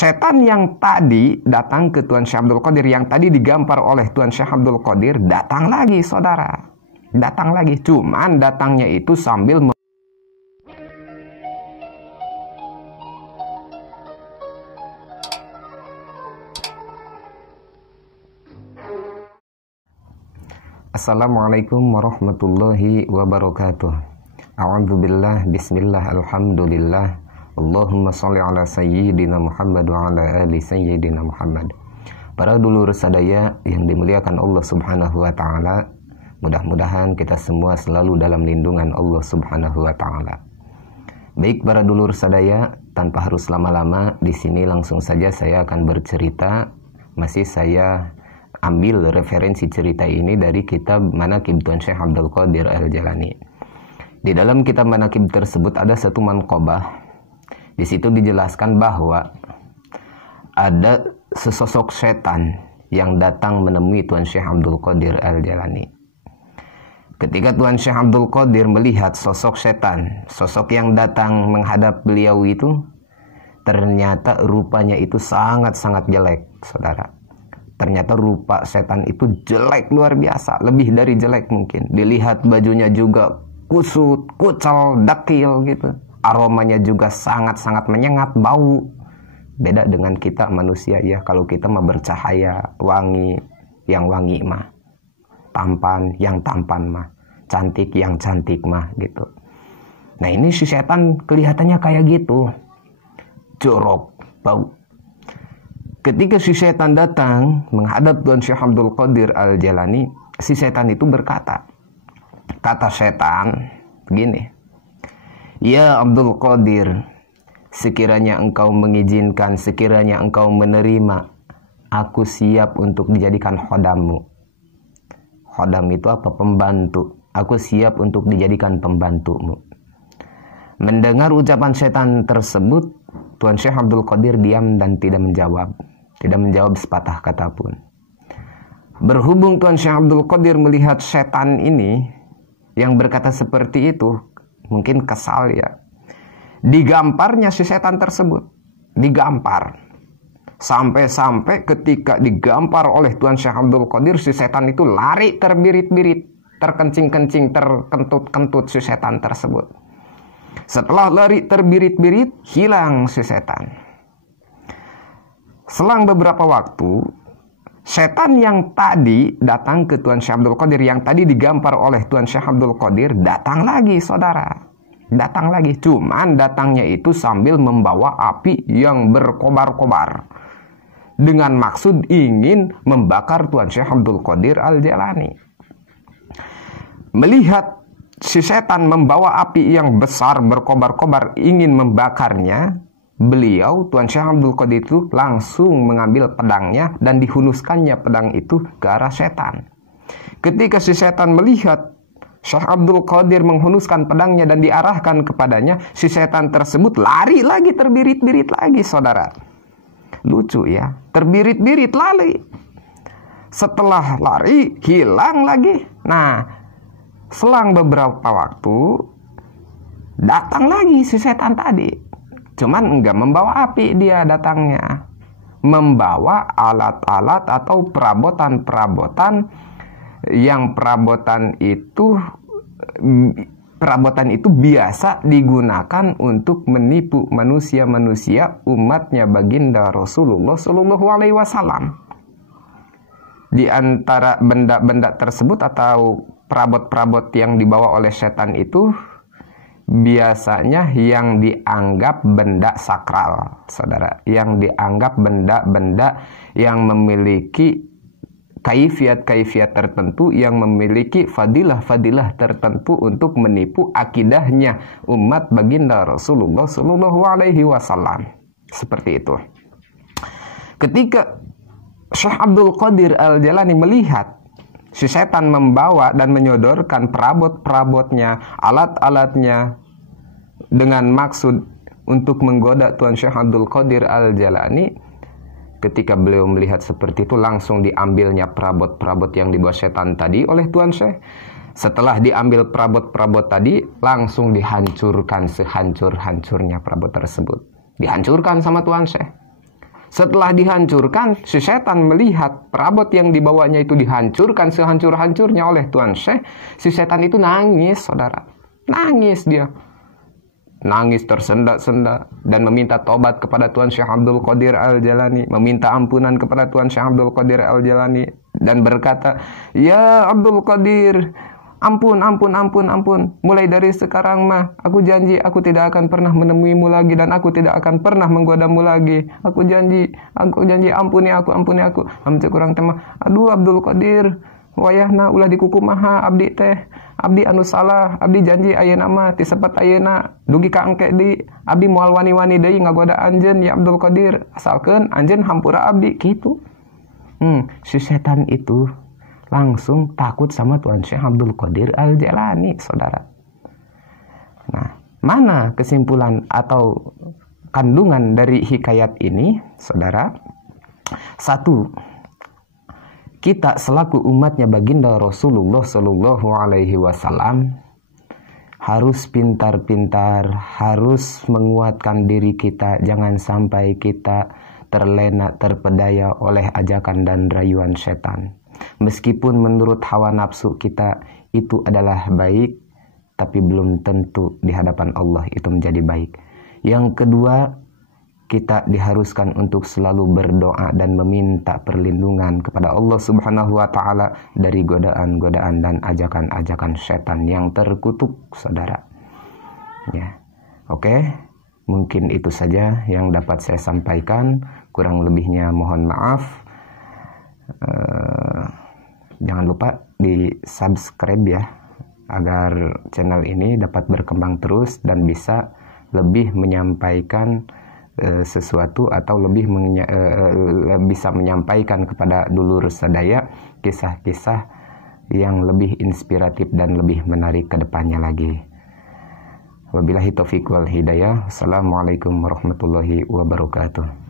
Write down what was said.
setan yang tadi datang ke Tuan Syekh Abdul Qadir, yang tadi digampar oleh Tuan Syekh Abdul Qadir, datang lagi saudara. Datang lagi, cuman datangnya itu sambil Assalamualaikum warahmatullahi wabarakatuh. A'udzubillah, bismillah, alhamdulillah. Allahumma sholli ala sayyidina Muhammad wa ala ali sayyidina Muhammad. Para dulur sadaya yang dimuliakan Allah Subhanahu wa taala, mudah-mudahan kita semua selalu dalam lindungan Allah Subhanahu wa taala. Baik para dulur sadaya, tanpa harus lama-lama, di sini langsung saja saya akan bercerita. Masih saya ambil referensi cerita ini dari kitab Manaqib Tuan Syekh Abdul Qadir Al-Jalani. Di dalam kitab Manaqib tersebut ada satu manqobah. Di situ dijelaskan bahwa ada sesosok setan yang datang menemui Tuan Syekh Abdul Qadir Al-Jalani. Ketika Tuan Syekh Abdul Qadir melihat sosok setan, sosok yang datang menghadap beliau itu, ternyata rupanya itu sangat-sangat jelek, saudara. Ternyata rupa setan itu jelek luar biasa, lebih dari jelek mungkin. Dilihat bajunya juga kusut, kucel, dekil gitu. Aromanya juga sangat-sangat menyengat, bau. Beda dengan kita manusia ya, kalau kita mah bercahaya, wangi, yang wangi mah. Tampan, yang tampan mah. Cantik, yang cantik mah gitu. Nah ini si setan kelihatannya kayak gitu. Jorok, bau. Ketika si setan datang menghadap Tuan Syekh Abdul Qadir Al-Jalani, si setan itu berkata, kata setan begini, "Ya Abdul Qadir, sekiranya engkau mengizinkan, sekiranya engkau menerima, aku siap untuk dijadikan khodammu." Khodam itu apa? Pembantu. Aku siap untuk dijadikan pembantumu. Mendengar ucapan setan tersebut, Tuan Syekh Abdul Qadir diam dan tidak menjawab. Tidak menjawab sepatah kata pun. Berhubung Tuan Syekh Abdul Qadir melihat setan ini yang berkata seperti itu, mungkin kesal ya. Digamparnya si setan tersebut. Digampar. Sampai-sampai ketika digampar oleh Tuan Syekh Abdul Qadir, si setan itu lari terbirit-birit, terkencing-kencing, terkentut-kentut si setan tersebut. Setelah lari terbirit-birit, hilang si setan. Selang beberapa waktu, setan yang tadi datang ke Tuan Syekh Abdul Qadir, yang tadi digampar oleh Tuan Syekh Abdul Qadir, datang lagi saudara. Datang lagi, cuman datangnya itu sambil membawa api yang berkobar-kobar. Dengan maksud ingin membakar Tuan Syekh Abdul Qadir Al-Jalani. Melihat si setan membawa api yang besar berkobar-kobar ingin membakarnya, beliau, Tuan Syekh Abdul Qadir itu langsung mengambil pedangnya dan dihunuskannya pedang itu ke arah setan. Ketika si setan melihat Syekh Abdul Qadir menghunuskan pedangnya dan diarahkan kepadanya, si setan tersebut lari lagi, terbirit-birit lagi saudara. Lucu ya, terbirit-birit lari. Setelah lari, hilang lagi. Nah, selang beberapa waktu, datang lagi si setan tadi. Cuman enggak membawa api, dia datangnya membawa alat-alat atau perabotan-perabotan yang perabotan itu biasa digunakan untuk menipu manusia-manusia umatnya baginda Rasulullah Shallallahu Alaihi Wasallam. Di antara benda-benda tersebut atau perabot-perabot yang dibawa oleh setan itu, biasanya yang dianggap benda sakral, saudara. Yang dianggap benda-benda yang memiliki kaifiat-kaifiat tertentu, yang memiliki fadilah-fadilah tertentu untuk menipu akidahnya umat baginda Rasulullah Shallallahu Alaihi Wasallam. Seperti itu. Ketika Syekh Abdul Qadir Al-Jalani melihat si setan membawa dan menyodorkan perabot-perabotnya, alat-alatnya dengan maksud untuk menggoda Tuan Syekh Abdul Qadir Al-Jalani, ketika beliau melihat seperti itu, langsung diambilnya perabot-perabot yang dibawa setan tadi oleh Tuan Syekh. Setelah diambil perabot-perabot tadi, langsung dihancurkan sehancur-hancurnya perabot tersebut. Dihancurkan sama Tuan Syekh. Setelah dihancurkan, si setan melihat perabot yang dibawanya itu dihancurkan sehancur-hancurnya oleh Tuan Syekh. Si setan itu nangis, saudara. Nangis dia. Nangis tersendak-sendak dan meminta tobat kepada Tuan Syekh Abdul Qadir Al-Jalani. Meminta ampunan kepada Tuan Syekh Abdul Qadir Al-Jalani. Dan berkata, "Ya Abdul Qadir, ampun. Mulai dari sekarang mah, aku janji aku tidak akan pernah menemuimu lagi dan aku tidak akan pernah menggodamu lagi. Aku janji, ampuni aku. Amce kurang tema. Aduh Abdul Qadir, wayahna ulah dikukumaha abdi teh. Abdi anu salah, abdi janji ayeuna mah ti sepet ayeuna dugi ka engke di abdi moal wani-wani deui ngagoda anjeun ya Abdul Qadir. Asalkeun anjeun hampura abdi." Gitu. Si setan itu langsung takut sama Tuan Syekh Abdul Qadir Al-Jalani, saudara. Nah, mana kesimpulan atau kandungan dari hikayat ini, saudara? 1. Kita selaku umatnya baginda Rasulullah Shallallahu Alaihi Wasallam harus pintar-pintar, harus menguatkan diri kita, jangan sampai kita terlena, terpedaya oleh ajakan dan rayuan setan. Meskipun menurut hawa nafsu kita itu adalah baik, tapi belum tentu di hadapan Allah itu menjadi baik. Yang kedua, kita diharuskan untuk selalu berdoa dan meminta perlindungan kepada Allah Subhanahu wa Ta'ala dari godaan-godaan dan ajakan-ajakan setan yang terkutuk, saudara. Ya, oke. Mungkin itu saja yang dapat saya sampaikan. Kurang lebihnya mohon maaf. Jangan lupa di subscribe ya, agar channel ini dapat berkembang terus dan bisa lebih menyampaikan sesuatu atau lebih bisa menyampaikan kepada dulur sadaya kisah-kisah yang lebih inspiratif dan lebih menarik ke depannya lagi. Wabillahi taufiq wal hidayah. Assalamualaikum warahmatullahi wabarakatuh.